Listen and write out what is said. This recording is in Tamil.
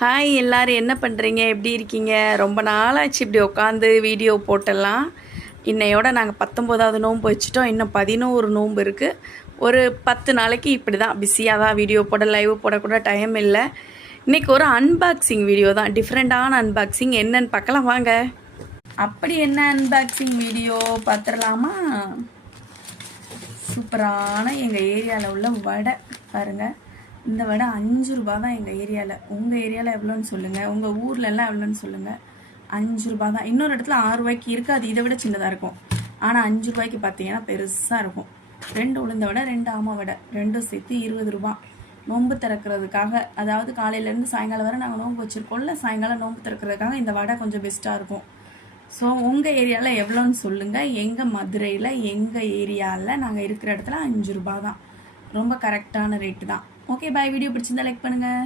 ஹாய் எல்லாரும் என்ன பண்ணுறீங்க, எப்படி இருக்கீங்க? ரொம்ப நாளாச்சு இப்படி உட்காந்து வீடியோ போட்டெல்லாம். இன்னையோட நாங்கள் 19வது நோன்பு வச்சுட்டோம். இன்னும் 11 நோன்பு இருக்குது. ஒரு 10 நாளைக்கு இப்படி தான் பிஸியாக தான் வீடியோ போட, லைவ் போடக்கூட டைம் இல்லை. இன்றைக்கி ஒரு அன்பாக்சிங் வீடியோ தான், டிஃப்ரெண்ட்டான அன்பாக்சிங். என்னன்னு பார்க்கலாம் வாங்க. அப்படி என்ன அன்பாக்சிங் வீடியோ பார்த்துடலாமா? சூப்பரான எங்கள் ஏரியாவில் உள்ள வடை பாருங்கள். இந்த வடை 5 ரூபா தான் எங்கள் ஏரியாவில். உங்கள் ஏரியாவில் எவ்வளோன்னு சொல்லுங்கள், உங்கள் ஊர்லெல்லாம் எவ்வளோன்னு சொல்லுங்கள். 5 ரூபா தான். இன்னொரு இடத்துல 6 ரூபாய்க்கு இருக்குது, அது இதை விட சின்னதாக இருக்கும். ஆனால் 5 ரூபாய்க்கு பார்த்தீங்கன்னா பெருசாக இருக்கும். 2 உளுந்த வடை, 2 ஆமை வடை, ரெண்டும் சேர்த்து 20 ரூபா. நோன்பு திறக்கிறதுக்காக, அதாவது காலையிலேருந்து சாயங்காலம் வரை நாங்கள் நோன்பு வச்சுருக்கோம்ல, சாயங்காலம் நோன்பு திறக்கிறதுக்காக இந்த வடை கொஞ்சம் பெஸ்ட்டாக இருக்கும். ஸோ உங்கள் ஏரியாவில் எவ்வளோன்னு சொல்லுங்கள். எங்கள் மதுரையில் எங்கள் ஏரியாவில் நாங்கள் இருக்கிற இடத்துல 5 ரூபா தான். ரொம்ப கரெக்டான ரேட்டு தான். Okay bye. வீடியோ பிடிச்சிருந்தா லைக் பண்ணுங்கள்.